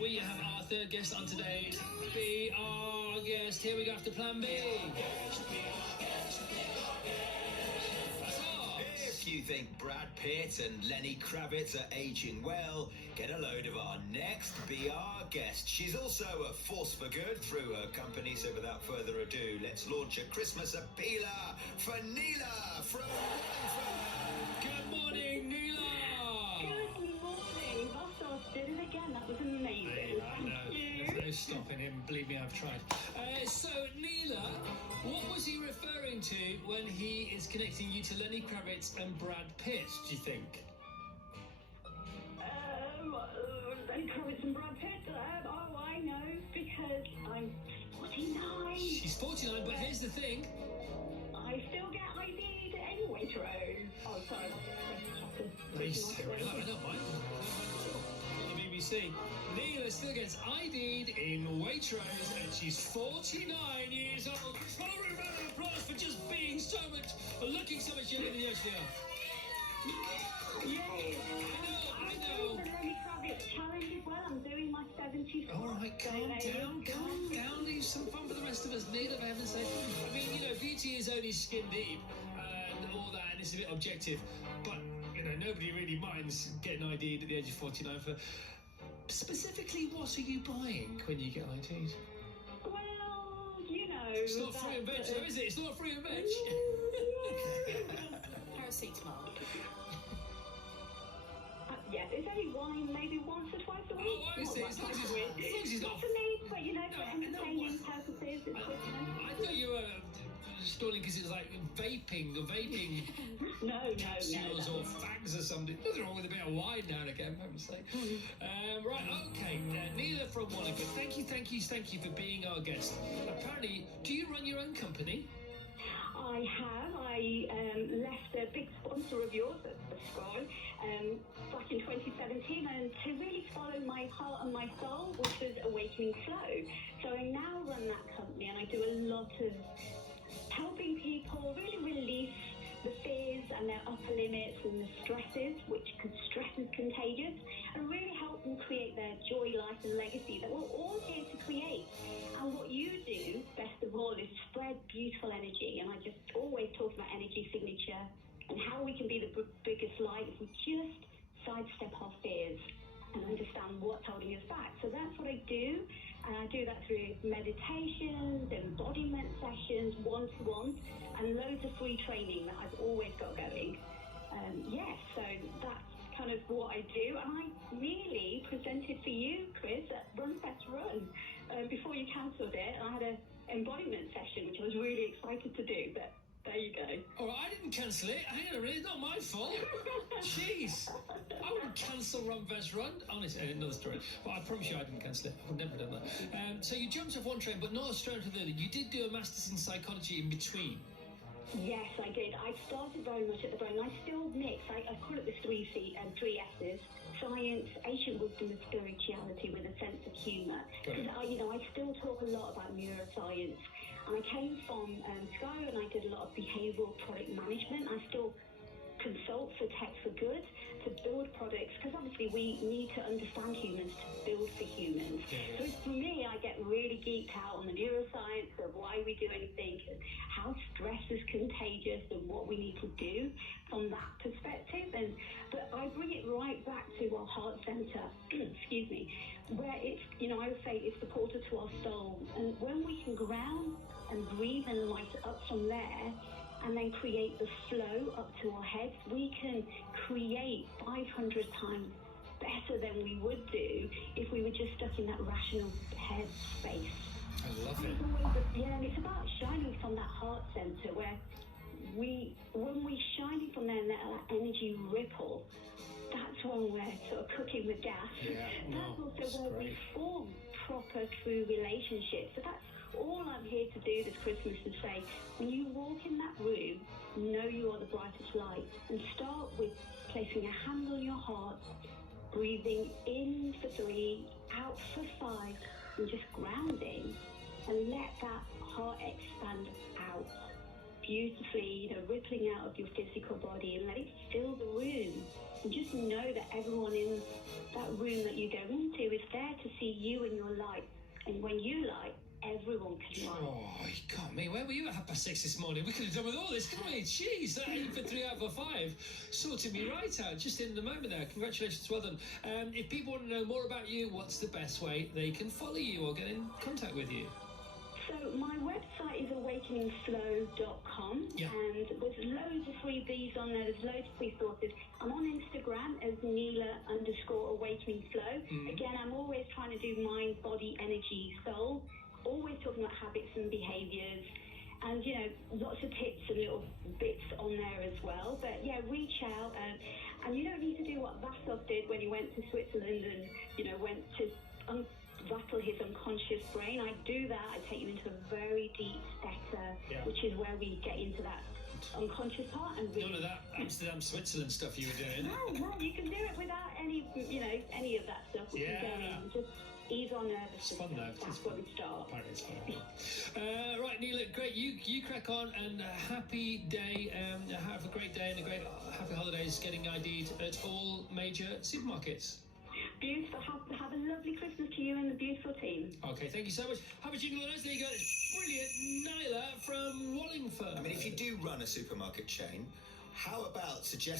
we have our third guest on today's Be Our Guest. Here we go after Plan B. If you think Brad Pitt and Lenny Kravitz are aging well, get a load of our next Be Our Guest. She's also a force for good through her company, so without further ado, let's launch a Christmas appealer for Nila from Wallingford. Good morning, Nila. Good morning. Boss did it again. That was amazing. I know. There's no stopping him. Believe me, I've tried. So, Nila, what was he referring to when he is connecting you to Lenny Kravitz and Brad Pitt, do you think? Lenny Kravitz and Brad Pitt. I know, because I'm 49. She's 49, but here's the thing. I still get ID'd in Waitrose. Oh, sorry. I don't mind. On the BBC, Nila still gets ID'd in Waitrose, and she's 49 years old. Hold a round of applause for just being so much, looking so much younger than you actually are. Yay! I know. The Lenny Kravitz challenge as well. I'm doing my 70s. All right, calm down. Leave some fun for the rest of us, Nila, for heaven's sake. I mean, beauty is only skin deep and all that, and it's a bit objective. But, nobody really minds getting ID'd at the age of 49 for... Specifically, what are you buying when you get ID'd? Well, It's not free and veg, though, is it? It's not free and veg. Paracetamol. Yeah, there's only wine maybe once or twice a week. Oh, I see. As long as he's not... Not for me, but for entertaining purposes, it's good. I thought you were stalling because it's like vaping No. capsules or fags or something. Nothing wrong with a bit of wine now and again, I would say. Right, okay. Nila from Wallingford, thank you for being our guest. Apparently, do you run your own company? I have. I left a big sponsor of yours, Sky, back in 2017, and to really follow my heart and my soul, which was Awakening Flow. So I now run that company, and I do a lot of helping people really release the fears and their upper limits and the stresses, because stress is contagious, and really help them create their joy, life and legacy that we're all here to create. And what you do, best of all, is spread beautiful energy. And I just always talk about energy signature and how we can be the biggest light if we just sidestep our fears and understand what's holding us back. So that's what I do. And I do that through meditations, embodiment sessions, one-to-one, and loads of free training that I've always got going. So that's kind of what I do. And I nearly presented for you, Chris, at Run Fest Run before you cancelled it. And I had an embodiment session, which I was really excited to do, but there you go. All right, I didn't cancel it. Hang on a minute, it's not my fault. Jeez. I wouldn't cancel Run Fest Run. Honestly, another story. But I promise you I didn't cancel it. I would never have done that. So you jumped off one train, but not straight to the other. You did do a master's in psychology in between. Yes, I did. I started very much at the brain. I still mix. I call it the three S's. Science, ancient wisdom and spirituality with a sense of humour. Because I still talk a lot about neuroscience. And I came from Sky, and I did a lot of behavioural product management. I still consult for Tech for Good to build products, because obviously we need to understand humans to build for humans. So for me, I get really geeked out on the neuroscience of why we do anything, and how stress is contagious, and what we need to do from that perspective. But I bring it right back to our heart center, excuse me, where it's, I would say it's the portal to our soul. And when we can ground and breathe and light up from there, and then create the flow up to our heads, we can create 500 times better than we would do if we were just stuck in that rational head space. I love it. And it's about shining from that heart center, where when we're shining from there and that energy ripple, that's when we're sort of cooking with gas. That's also where we form proper, true relationships. So that's all I'm here to do this Christmas, to say, when you walk in that room, know you are the brightest light, and start with placing a hand on your heart, breathing in for 3, out for 5, and just grounding, and let that heart expand out beautifully, rippling out of your physical body, and let it fill the room. And just know that everyone in that room that you go into is there to see you and your light. And when you light, everyone can light. Oh, you got me. Where were you at 6:30 this morning? We could have done with all this, couldn't we? Jeez, that aim for 3 out of 5 sorted me right out just in the moment there. Congratulations, well done. If people want to know more about you, what's the best way they can follow you or get in contact with you? So my website is awakeningflow.com, Yeah. and there's loads of freebies on there. There's loads of free sources. I'm on Instagram as Nila_awakeningflow. Again, I'm always trying to do mind, body, energy, soul. Always talking about habits and behaviours, and lots of tips and little bits on there as well. But yeah, reach out, and you don't need to do what Vasov did when he went to Switzerland and went to rattle his unconscious brain. I do that. I take you into a very deep theta, which is where we get into that unconscious part and really. None of that Amsterdam, Switzerland stuff you were doing. No, you can do it without any of that stuff. We can go in, just ease our nervous system. Fun though. That's where we start. Apparently it's fun. Right, Nila, great. You crack on, and happy day. Have a great day and a great happy holidays getting ID'd at all major supermarkets. Beautiful. Have a lovely Christmas to you and the beautiful team. Okay, thank you so much. Have a jingle on us. There you go. It's brilliant. Nyla from Wallingford. I mean, if you do run a supermarket chain, how about suggesting